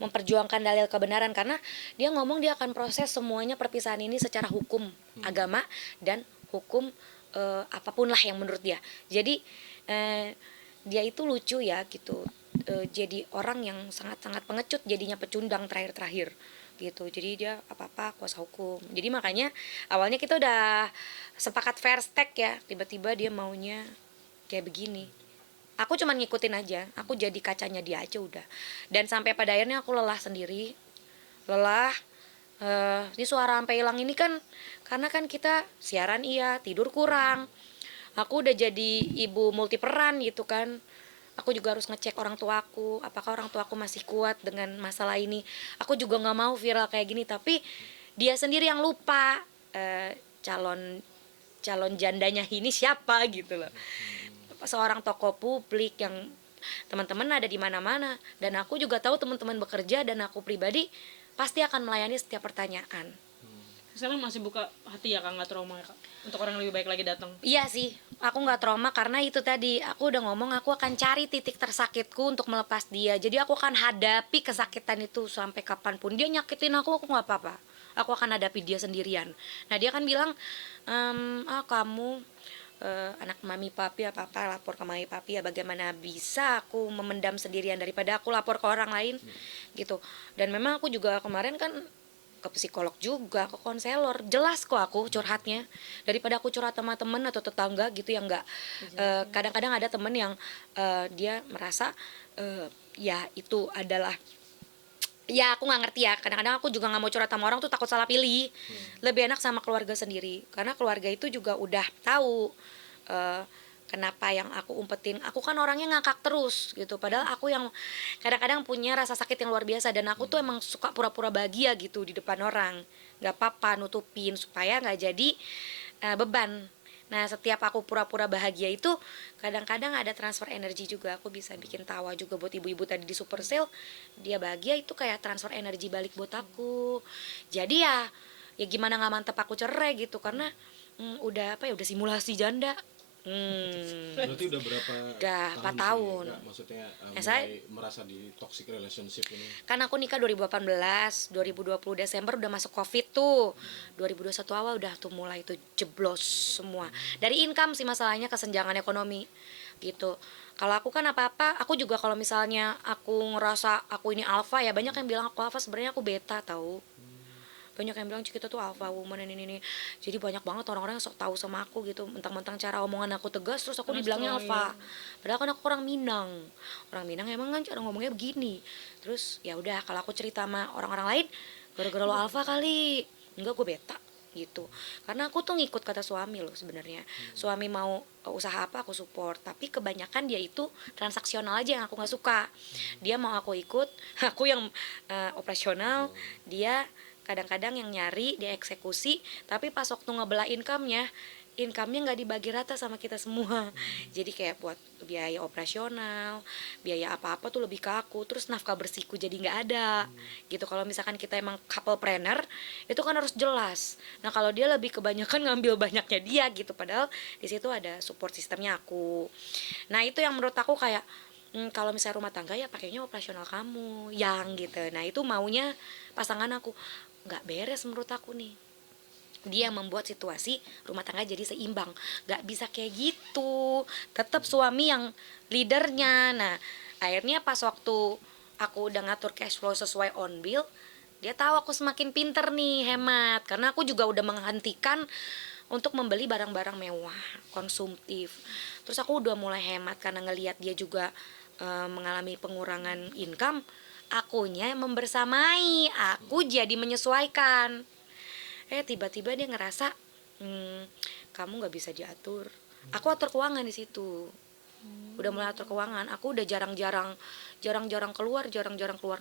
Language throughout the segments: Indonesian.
memperjuangkan dalil kebenaran, karena dia ngomong dia akan proses semuanya perpisahan ini secara hukum agama dan hukum apapun lah yang menurut dia. Jadi dia itu lucu ya gitu. Jadi orang yang sangat-sangat pengecut, jadinya pecundang terakhir-terakhir gitu. Jadi dia apa-apa kuasa hukum. Jadi makanya awalnya kita udah sepakat fair stake ya, tiba-tiba dia maunya kayak begini. Aku cuman ngikutin aja, aku jadi kacanya dia aja udah. Dan sampai pada akhirnya aku lelah sendiri, lelah. Ini suara sampai hilang ini kan karena kan kita siaran iya, tidur kurang. Aku udah jadi ibu multi peran gitu kan. Aku juga harus ngecek orang tuaku, apakah orang tuaku masih kuat dengan masalah ini. Aku juga nggak mau viral kayak gini, tapi dia sendiri yang lupa calon calon jandanya ini siapa gitu loh. Seorang tokoh publik yang teman-teman ada di mana-mana, dan aku juga tahu teman-teman bekerja, dan aku pribadi pasti akan melayani setiap pertanyaan. Sekarang masih buka hati ya Kak, nggak trauma ya Kak? Untuk orang yang lebih baik lagi datang. Iya sih, aku nggak trauma karena itu tadi aku udah ngomong aku akan cari titik tersakitku untuk melepas dia. Jadi aku akan hadapi kesakitan itu sampai kapanpun dia nyakitin aku nggak apa-apa. Aku akan hadapi dia sendirian. Nah dia kan bilang, kamu anak mami papi apa lapor ke mami papi ya, bagaimana bisa aku memendam sendirian daripada aku lapor ke orang lain gitu. Dan memang aku juga kemarin kan ke psikolog juga, ke konselor, jelas kok aku curhatnya, daripada aku curhat sama temen atau tetangga gitu yang nggak kadang-kadang ada temen yang dia merasa ya itu adalah, ya aku nggak ngerti ya, kadang-kadang aku juga nggak mau curhat sama orang tuh takut salah pilih. Lebih enak sama keluarga sendiri karena keluarga itu juga udah tahu kenapa yang aku umpetin. Aku kan orangnya ngakak terus gitu, padahal aku yang kadang-kadang punya rasa sakit yang luar biasa, dan aku tuh emang suka pura-pura bahagia gitu di depan orang, nggak apa-apa nutupin supaya nggak jadi beban. Nah setiap aku pura-pura bahagia itu kadang-kadang ada transfer energi juga, aku bisa bikin tawa juga buat ibu-ibu tadi di super sale, dia bahagia itu kayak transfer energi balik buat aku. Jadi ya gimana nggak mantep aku cerai gitu, karena udah apa ya, udah simulasi janda. Berarti udah berapa Udah 4 tahun tahun. sih Kak, maksudnya Saya mulai merasa di toxic relationship ini? kan aku nikah 2018, 2020 Desember udah masuk Covid tuh. 2021 awal udah tuh mulai tuh jeblos semua. Dari income sih masalahnya, kesenjangan ekonomi gitu. Kalau aku kan apa-apa, aku juga kalau misalnya aku ngerasa aku ini alpha, ya banyak yang bilang aku alpha, sebenarnya aku beta tahu. Banyak yang bilang kita tuh alpha woman ini. Jadi banyak banget orang-orang yang sok tahu sama aku gitu, mentang-mentang cara omongan aku tegas terus aku Karena dibilangnya setelah alpha. Padahal kan aku orang Minang emang kan cara ngomongnya begini. Terus ya udah, kalau aku cerita sama orang-orang lain, gara-gara lo alpha kali, enggak, gue beta gitu. Karena aku tuh ngikut kata suami loh sebenarnya. Suami mau usaha apa aku support, tapi kebanyakan dia itu transaksional aja yang aku nggak suka. Dia mau aku ikut, aku yang operasional, dia kadang-kadang yang nyari, dia eksekusi, tapi pas waktu ngebelah income-nya nggak dibagi rata sama kita semua. Jadi kayak buat biaya operasional, biaya apa-apa tuh lebih ke aku, terus nafkah bersihku jadi nggak ada gitu. Kalau misalkan kita emang couple planner, itu kan harus jelas. Nah kalau dia lebih kebanyakan ngambil banyaknya dia gitu, padahal di situ ada support sistemnya aku. Nah itu yang menurut aku kayak, kalau misalnya rumah tangga ya pakainya operasional kamu yang gitu. Nah itu maunya pasangan aku nggak beres menurut aku nih. Dia membuat situasi rumah tangga jadi seimbang, nggak bisa kayak gitu. Tetap suami yang leadernya. Nah akhirnya pas waktu aku udah ngatur cash flow sesuai on bill, dia tahu aku semakin pinter nih hemat, karena aku juga udah menghentikan untuk membeli barang-barang mewah konsumtif. Terus aku udah mulai hemat karena ngelihat dia juga mengalami pengurangan income. Akunya yang membersamai, aku jadi menyesuaikan. Tiba-tiba dia ngerasa, kamu nggak bisa diatur. Aku atur keuangan di situ. Udah mulai atur keuangan. Aku udah jarang-jarang keluar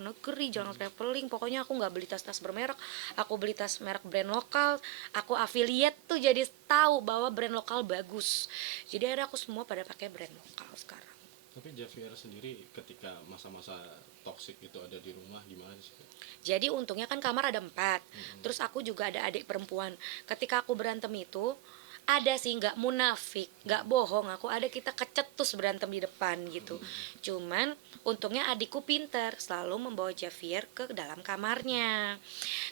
negeri, jarang traveling. Pokoknya aku nggak beli tas-tas bermerek. Aku beli tas merek brand lokal. Aku affiliate tuh jadi tahu bahwa brand lokal bagus. Jadi akhirnya aku semua pada pakai brand lokal sekarang. Tapi Javier sendiri ketika masa-masa toxic itu ada di rumah gimana sih? Jadi untungnya kan kamar ada 4, terus aku juga ada adik perempuan. Ketika aku berantem itu, ada sih, nggak munafik, nggak bohong, aku ada, kita kecetus berantem di depan gitu. Cuman untungnya adikku pinter, selalu membawa Javier ke dalam kamarnya.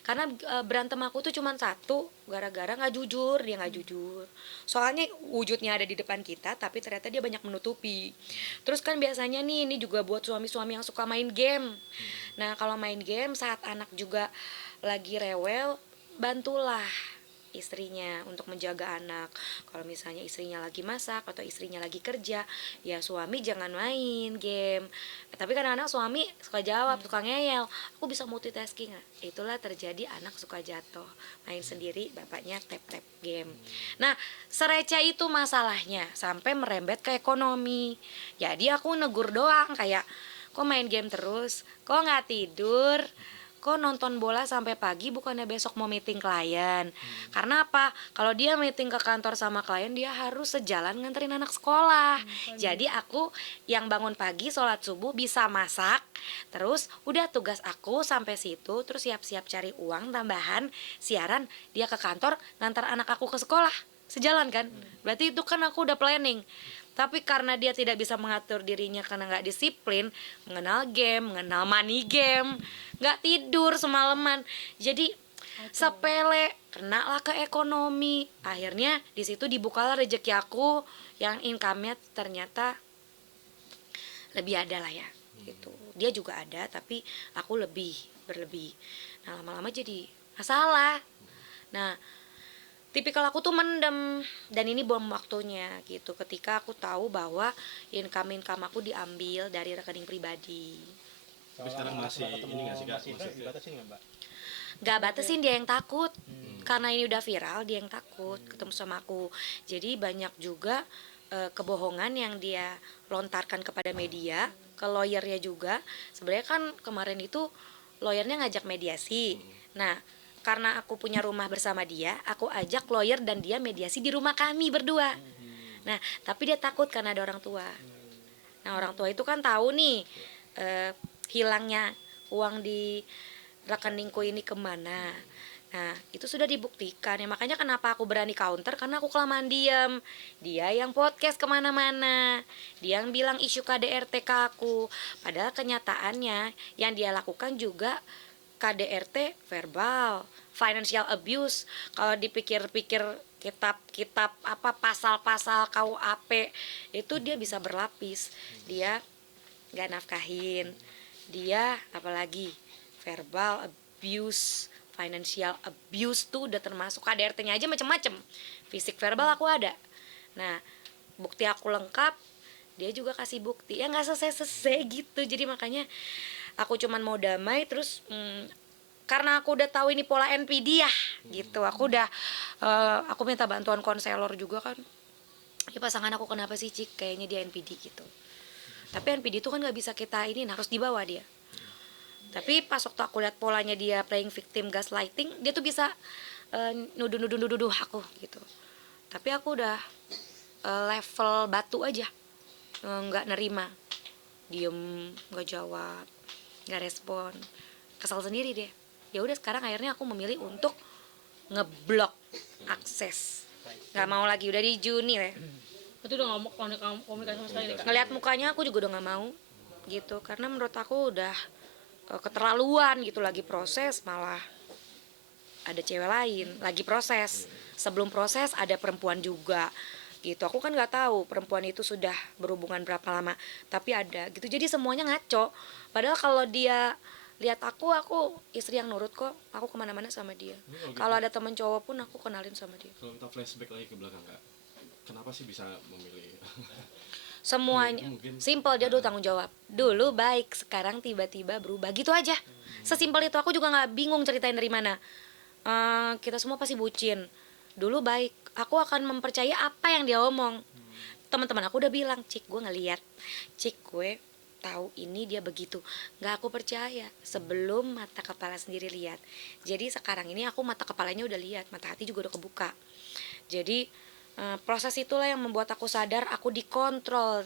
Karena berantem aku tuh cuman satu, gara-gara nggak jujur, dia nggak jujur. Soalnya wujudnya ada di depan kita, tapi ternyata dia banyak menutupi. Terus kan biasanya nih, ini juga buat suami-suami yang suka main game. Nah kalau main game saat anak juga lagi rewel, bantulah istrinya untuk menjaga anak. Kalau misalnya istrinya lagi masak atau istrinya lagi kerja, ya suami jangan main game. Tapi kadang-kadang suami suka jawab, suka ngeyel, aku bisa multitasking nggak? Itulah terjadi, anak suka jatuh main sendiri, bapaknya tap-tap game. Nah sereceh itu masalahnya sampai merembet ke ekonomi. Jadi aku negur doang, kayak kok main game terus, kok nggak tidur, kok nonton bola sampai pagi, bukannya besok mau meeting klien. Karena apa? Kalau dia meeting ke kantor sama klien, dia harus sejalan nganterin anak sekolah. Jadi aku yang bangun pagi, sholat subuh, bisa masak, terus udah tugas aku sampai situ, terus siap-siap cari uang tambahan, siaran, dia ke kantor, ngantar anak aku ke sekolah. Sejalan kan? Berarti itu kan aku udah planning. Tapi karena dia tidak bisa mengatur dirinya karena nggak disiplin, mengenal game, mengenal money game, nggak tidur semalaman, jadi sepele, kenalah ke ekonomi. Akhirnya di situ dibukalah rezeki aku yang income-nya ternyata lebih ada lah ya, gitu. Dia juga ada tapi aku berlebih. Nah lama-lama jadi masalah. Nah tipikal aku tuh mendem, dan ini bom waktunya gitu, ketika aku tahu bahwa income aku diambil dari rekening pribadi. Tapi sekarang masih ini nggak sih Kak? Maksudnya dibatasin nggak Mbak? Gak batasin, dia yang takut. Karena ini udah viral, dia yang takut ketemu sama aku. Jadi banyak juga kebohongan yang dia lontarkan kepada media, ke lawyernya juga. Sebenarnya kan kemarin itu lawyernya ngajak mediasi. Nah karena aku punya rumah bersama dia, aku ajak lawyer dan dia mediasi di rumah kami berdua. Nah tapi dia takut karena ada orang tua. Nah orang tua itu kan tahu nih hilangnya uang di rekeningku ini kemana. Nah itu sudah dibuktikan ya, makanya kenapa aku berani counter, karena aku kelamaan diam. Dia yang podcast kemana-mana, dia yang bilang isu KDRT ke aku, padahal kenyataannya yang dia lakukan juga KDRT verbal, financial abuse. Kalau dipikir-pikir kitab-kitab apa pasal-pasal KUHP itu dia bisa berlapis. Dia nggak nafkahin, dia apalagi verbal abuse, financial abuse tuh udah termasuk. KDRT-nya aja macem-macem, fisik verbal aku ada. Nah bukti aku lengkap, dia juga kasih bukti, ya nggak selesai gitu. Jadi makanya aku cuman mau damai. Terus karena aku udah tahu ini pola NPD ya gitu, aku udah aku minta bantuan konselor juga kan, ya pasangan aku kenapa sih Cik, kayaknya dia NPD gitu. Tapi NPD itu kan nggak bisa kita ini, harus dibawa dia. Tapi pas waktu aku lihat polanya dia playing victim gaslighting, dia tuh bisa nuduh aku gitu. Tapi aku udah level batu aja, nggak nerima, diem, nggak jawab, nggak respon, kesal sendiri deh. Ya udah sekarang akhirnya aku memilih untuk ngeblok akses, nggak mau lagi, udah di Juni ya. Itu udah ngomong komunikasi sama sekali nih Kak. Ngelihat mukanya aku juga udah nggak mau gitu, karena menurut aku udah keterlaluan gitu. Lagi proses malah ada cewek lain, lagi proses, sebelum proses ada perempuan juga gitu. Aku kan nggak tahu perempuan itu sudah berhubungan berapa lama, tapi ada gitu. Jadi semuanya ngaco, padahal kalau dia lihat aku istri yang nurut kok, aku kemana-mana sama dia. Kalau ada temen cowok pun aku kenalin sama dia. Kalau kita flashback lagi ke belakang Kak, kenapa sih bisa memilih? Semuanya Mungkin simpel, dia dulu tanggung jawab, dulu baik, sekarang tiba-tiba berubah gitu aja. Sesimpel itu. Aku juga nggak bingung ceritain dari mana. Kita semua pasti bucin. Dulu baik, aku akan mempercaya apa yang dia omong. Teman-teman aku udah bilang, Cik gue ngeliat, Cik gue tahu ini dia begitu. Nggak aku percaya sebelum mata kepala sendiri lihat. Jadi sekarang ini aku mata kepalanya udah lihat, mata hati juga udah kebuka. Jadi proses itulah yang membuat aku sadar aku dikontrol.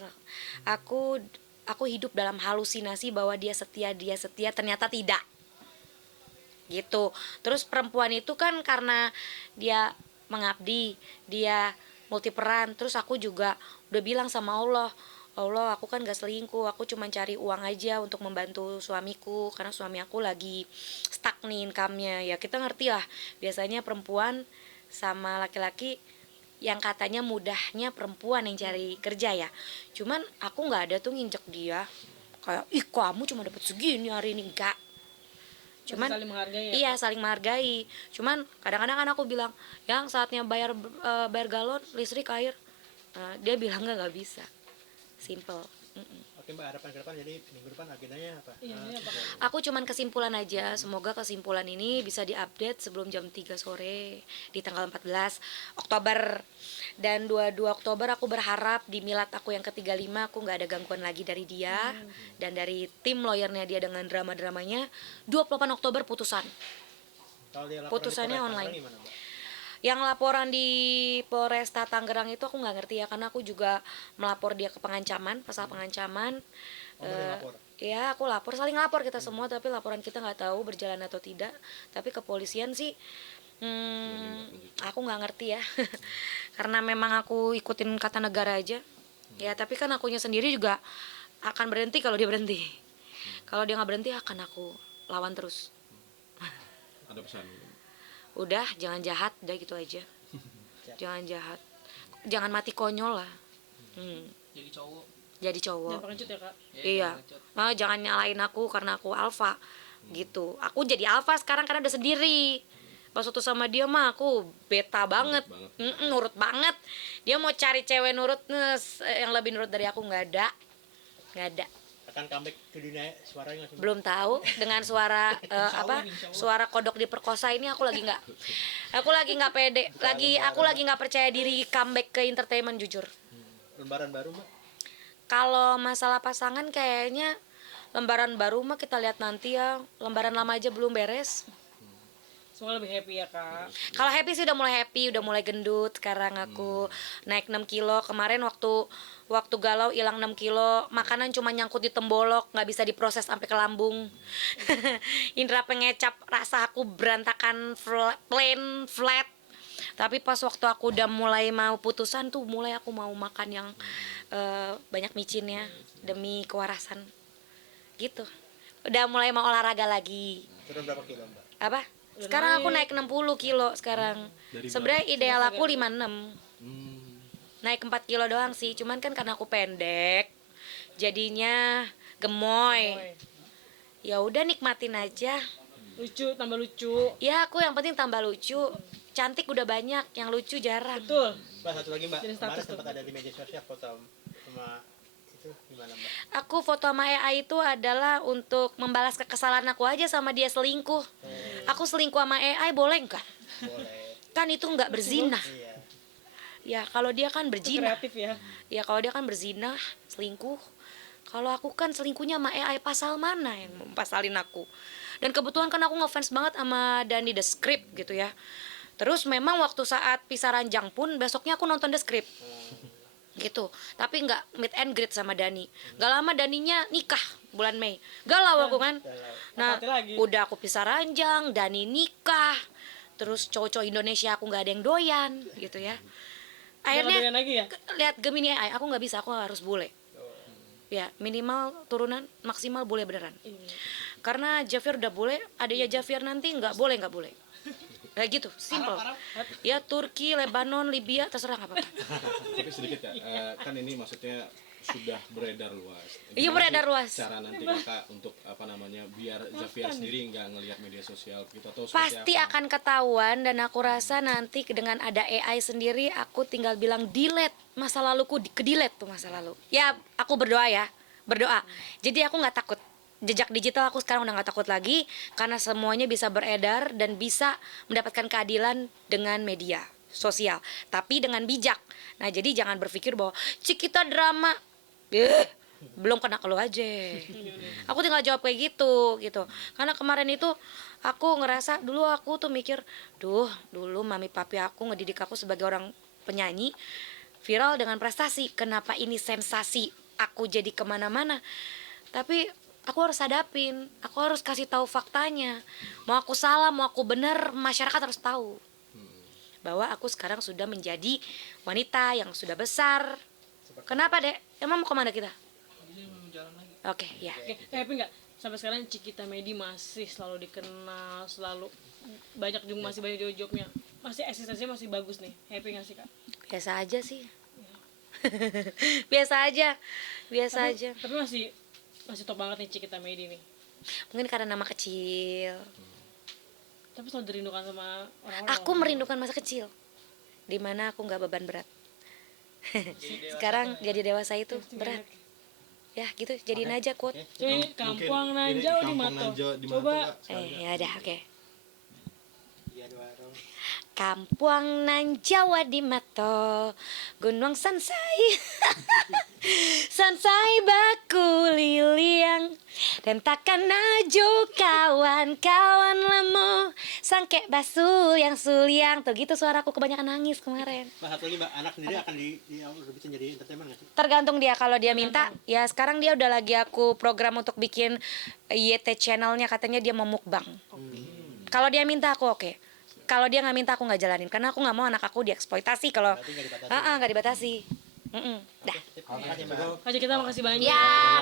Aku hidup dalam halusinasi bahwa dia setia, ternyata tidak gitu. Terus perempuan itu kan karena dia mengabdi, dia multi peran. Terus aku juga udah bilang sama Allah, Allah, aku kan gak selingkuh, aku cuma cari uang aja untuk membantu suamiku karena suami aku lagi stuck nih income-nya. Ya kita ngerti lah, biasanya perempuan sama laki-laki yang katanya mudahnya perempuan yang cari kerja ya. Cuman aku nggak ada tuh nginjek dia kayak ih kamu cuma dapat segini hari ini, enggak. Cuman saling menghargai ya, iya saling menghargai. Cuman kadang-kadang kan aku bilang yang saatnya bayar galon listrik air. Dia bilang nggak bisa, simple. Oke Mbak, harapan ke depan jadi minggu depan agendanya apa? Iya, ini apa? Aku cuman kesimpulan aja, semoga kesimpulan ini bisa diupdate sebelum jam 3 sore di tanggal 14 Oktober. Dan 22 Oktober aku berharap di milad aku yang ke-35 aku nggak ada gangguan lagi dari dia dan dari tim lawyernya dia dengan drama-dramanya. 28 Oktober putusan. Kalau dia laporan di Putusannya Polres online. Tangerang gimana, Mbak? Yang laporan di Polresta Tangerang itu aku nggak ngerti ya karena aku juga melapor dia ke pengancaman, pasal pengancaman. Oh, boleh lapor. Ya aku lapor, saling lapor kita semua, tapi laporan kita nggak tahu berjalan atau tidak. Tapi kepolisian sih aku nggak ngerti ya karena memang aku ikutin kata negara aja ya, tapi kan akunya sendiri juga akan berhenti kalau dia berhenti. Kalau dia nggak berhenti akan aku lawan terus. Ada pesan? Udah jangan jahat, udah gitu aja. Jangan jahat, jangan mati konyol lah. Jadi cowok. Jadi cowok. Jangan pengecut ya kak. Iya. Nah, jangan nyalain aku karena aku alfa gitu. Aku jadi alfa sekarang karena udah sendiri. Pas waktu sama dia mah aku beta banget. Nurut banget. Dia mau cari cewek nurut yang lebih nurut dari aku nggak ada. Nggak ada. Akan comeback ke dunia suaranya nggak sih, Mbak? Belum tahu dengan suara suara kodok diperkosa ini aku lagi nggak pede. Aku lagi nggak percaya diri comeback ke entertainment jujur. Lembaran baru Mbak? Kalau masalah pasangan kayaknya lembaran baru mah kita lihat nanti ya. Lembaran lama aja belum beres. Semoga lebih happy ya kak. Kalau happy sih udah mulai happy, udah mulai gendut. Sekarang aku naik 6 kilo. Kemarin waktu galau hilang 6 kilo. Makanan cuma nyangkut di tembolok, nggak bisa diproses sampai ke lambung. Indra pengecap, rasa aku berantakan flat. Tapi pas waktu aku udah mulai mau putusan tuh mulai aku mau makan yang banyak micinnya demi kewarasan. Gitu. Udah mulai mau olahraga lagi. Turun berapa kilo Mbak? Apa? Sekarang aku naik 60 kilo sekarang. Sebenarnya ideal aku 56. Naik 4 kilo doang sih, cuman kan karena aku pendek jadinya gemoy. Ya udah nikmatin aja. Lucu, tambah lucu. Ya aku yang penting tambah lucu. Cantik udah banyak, yang lucu jarang. Betul. Mbak, satu lagi Mbak, Jadi kemarin status sempat ada di media sosial foto sama itu gimana Mbak? Aku foto sama EA itu adalah untuk membalas kekesalan aku aja sama dia selingkuh. Aku selingkuh sama EA boleh nggak? Boleh. Kan itu nggak berzina. Iya. Ya kalau dia kan berzina. Kreatif ya. Ya kalau dia kan berzina, selingkuh. Kalau aku kan selingkuhnya sama AI, pasal mana yang mempasalin aku. Dan kebetulan kan aku ngefans banget sama Dani The Script gitu ya. Terus memang waktu saat pisah ranjang pun besoknya aku nonton The Script. Gitu. Tapi nggak meet and greet sama Dani. Gak lama Daninya nikah bulan Mei. Galau aku kan. Nah, Hati lagi. udah aku pisah ranjang, Dani nikah. Terus cowok-cowok Indonesia aku nggak ada yang doyan gitu ya. Akhirnya Jangan lagi ya. lihat Gemini AI, aku nggak bisa, aku harus bule. Ya minimal turunan, maksimal bule beneran. Karena Javier udah bule, adanya Javier nanti nggak boleh. Kayak gitu, simple. Ya Turki, Lebanon, Libya, terserah nggak apa-apa. Tapi sedikit ya, kan ini maksudnya sudah beredar luas. Iya, Gimana beredar sih luas. Cara nanti kakak untuk apa namanya biar Zafia sendiri nggak ngelihat media sosial gitu atau seperti Pasti apa? akan ketahuan dan aku rasa nanti dengan ada AI sendiri aku tinggal bilang delete masa laluku, ke delete tuh masa lalu. Ya aku berdoa ya, berdoa. Jadi aku nggak takut. Jejak digital aku sekarang udah nggak takut lagi karena semuanya bisa beredar dan bisa mendapatkan keadilan dengan media sosial, tapi dengan bijak. Nah jadi jangan berpikir bahwa cik kita drama, belum kena ke lu aja. Aku tinggal jawab kayak gitu. Karena kemarin itu aku ngerasa dulu aku tuh mikir, dulu mami papi aku ngedidik aku sebagai orang penyanyi viral dengan prestasi. Kenapa ini sensasi? Aku jadi kemana-mana. Tapi aku harus hadapin, aku harus kasih tahu faktanya. Mau aku salah, mau aku benar, masyarakat harus tahu bahwa aku sekarang sudah menjadi wanita yang sudah besar, Kenapa, Dek? Emang mau kemana kita? Jadi mau jalan lagi. Oke, ya. Oke, happy nggak? Sampai sekarang Cikita Medi masih selalu dikenal, selalu banyak juga masih banyak job-jobnya. Masih eksistensinya masih bagus nih. Happy nggak sih, Kak? Biasa aja sih. Biasa aja. Biasa aja. Tapi masih top banget nih Cikita Medi nih. Mungkin karena nama kecil. Tapi selalu dirindukan sama orang-orang. Aku merindukan masa kecil. Dimana aku nggak beban berat. Sekarang jadi dewasa itu berat. Ya gitu, jadiin aja quote. Cuy, Kampung Nanjau di Mato. Coba. Ya udah, oke. Iya dua dong. Kampung nan Jawa di Mato, Gunung Sansai, Sansai baku liliang, dan takkan najo kawan-kawan lemu, sangke basu yang suliang. Tuh gitu suaraku, kebanyakan nangis kemarin. Mbak satu lagi Mbak, anak sendiri akan bisa jadi entertainment nggak sih? Tergantung dia, kalau dia minta, ya sekarang dia udah lagi aku program untuk bikin YT channelnya, katanya dia mau mukbang. Kalau dia minta aku oke. Kalau dia nggak minta aku nggak jalanin, karena aku nggak mau anak aku dieksploitasi kalau Berarti nggak dibatasi. nggak dibatasi. Dah. Makasih Mbak. Kak Cikita makasih banyak. Ya.